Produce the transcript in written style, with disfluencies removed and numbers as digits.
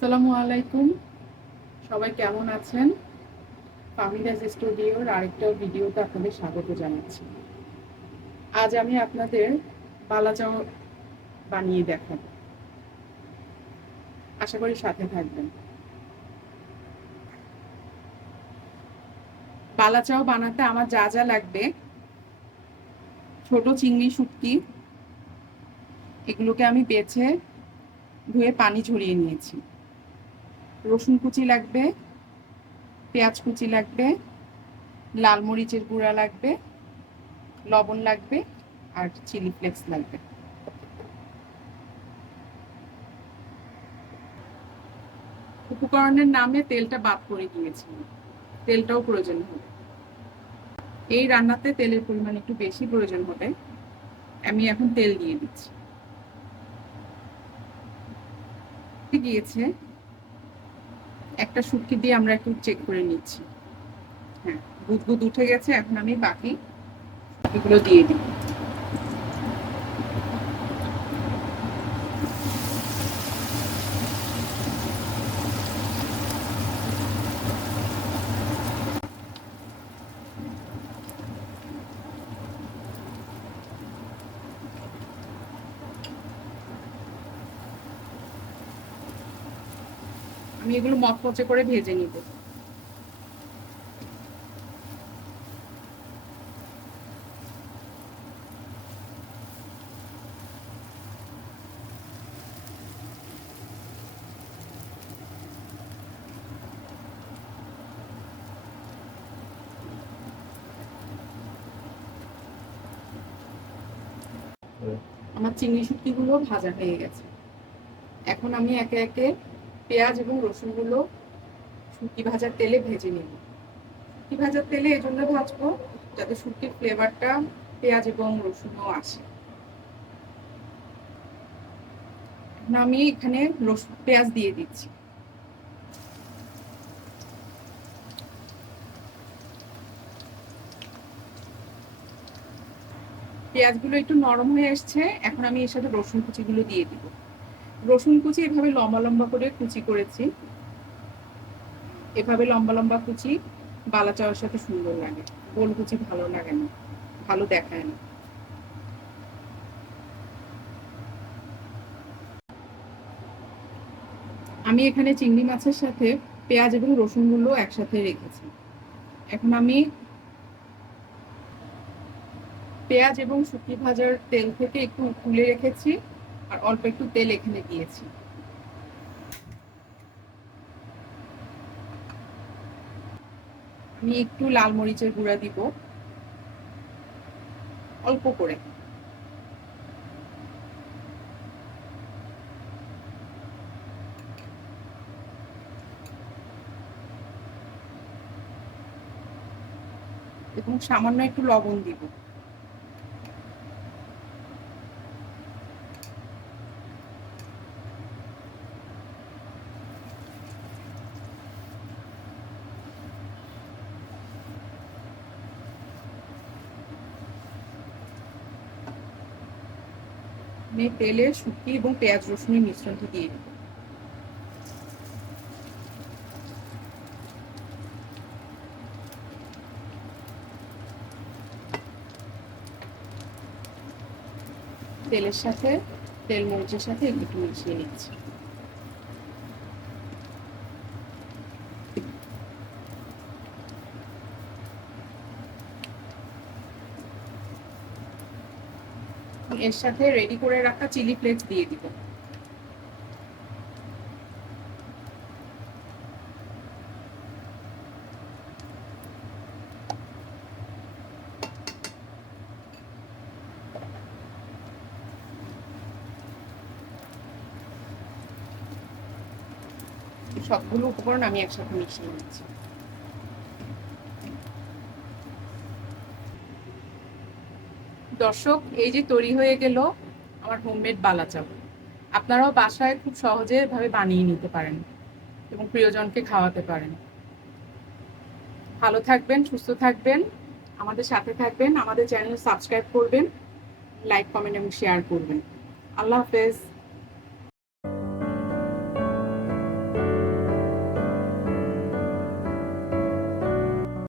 আসসালামু আলাইকুম। সবাই কেমন আছেন? ফahmidasstudio আরেকটা ভিডিওতে আপনাদের স্বাগত জানাচ্ছি। আজ আমি আপনাদের বালা চাও বানিয়ে দেখাবো। আশা করি সাথে থাকবেন। বালা চাও বানাতে আমার যা যা লাগবে: ছোট চিংড়ি শুটকি, এগুলোকে আমি বেছে ধুয়ে পানি ঝরিয়ে নিয়েছি। রসুন কুচি লাগবে, পেঁয়াজ কুচি লাগবে, লাল মরিচের গুঁড়া লাগবে, লবণ লাগবে আর চিলি ফ্লেক্স লাগবে। উপকরণের নামে তেলটা বাদ করে দিয়েছি, তেলটাও প্রয়োজন হবে। এই রান্নাতে তেলের পরিমাণ একটু বেশি প্রয়োজন হবে। আমি এখন তেল দিয়ে দিচ্ছি। গিয়েছে, একটা শুটকি দিয়ে আমরা একটু চেক করে নিচ্ছি। হ্যাঁ, বুদবুদ উঠে গেছে। এখন আমি বাকি শুটকিগুলো দিয়ে দিই। আমি এগুলো মচমচে করে ভেজে নিব। আমার চিংড়ি শুটকিগুলো ভাজা হয়ে গেছে। এখন আমি একে একে পেঁয়াজ এবং রসুনগুলো শুটকি ভাজার তেলে ভেজে নিব। শুটকি ভাজার তেলে এজন্য ভাজবো যাতে শুটকির ফ্লেভারটা পেঁয়াজ এবং রসুনও আসে। আমি এখানে পেঁয়াজ দিয়ে দিচ্ছি। পেঁয়াজগুলো একটু নরম হয়ে আসছে। এখন আমি এর সাথে রসুন কুচিগুলো দিয়ে দিব। রসুন কুচি এভাবে লম্বা লম্বা করে কুচি করেছি। এভাবে লম্বা লম্বা কুচি বালা চাওয়ার সাথে সুন্দর লাগে। গোল কুচি ভালো লাগে না, ভালো দেখায় না। আমি এখানে চিংড়ি মাছের সাথে পেঁয়াজ এবং রসুনগুলো একসাথে রেখেছি। এখন আমি পেঁয়াজ এবং শুটকি ভাজার তেল থেকে একটু তুলে রেখেছি আর অল্প একটু তেল এখানে দিয়েছি। আমি একটু লাল মরিচের গুঁড়া দিব, অল্প করে। এবং সামান্য একটু লবণ দিব। আমি তেলে শুটকি এবং পেঁয়াজ রসুনের মিশ্রণটি দিয়ে দিব। তেলের সাথে তেল মরিচের সাথে একটু মিশিয়ে নিচ্ছি। এর সাথে রেডি করে রাখা চিলি ফ্লেক্স দিয়ে দিব। সবগুলো উপকরণ আমি একসাথে মিশিয়ে নিচ্ছি। দর্শক, এই যে তৈরি হয়ে গেল আমার হোমমেড বালা চাও। আপনারাও বাসায় খুব সহজে এভাবে বানিয়ে নিতে পারেন এবং প্রিয়জনকে খাওয়াতে পারেন। ভালো থাকবেন, সুস্থ থাকবেন, আমাদের সাথে থাকবেন, আমাদের চ্যানেল সাবস্ক্রাইব করবেন, লাইক কমেন্ট এবং শেয়ার করবেন। আল্লাহ হাফেজ।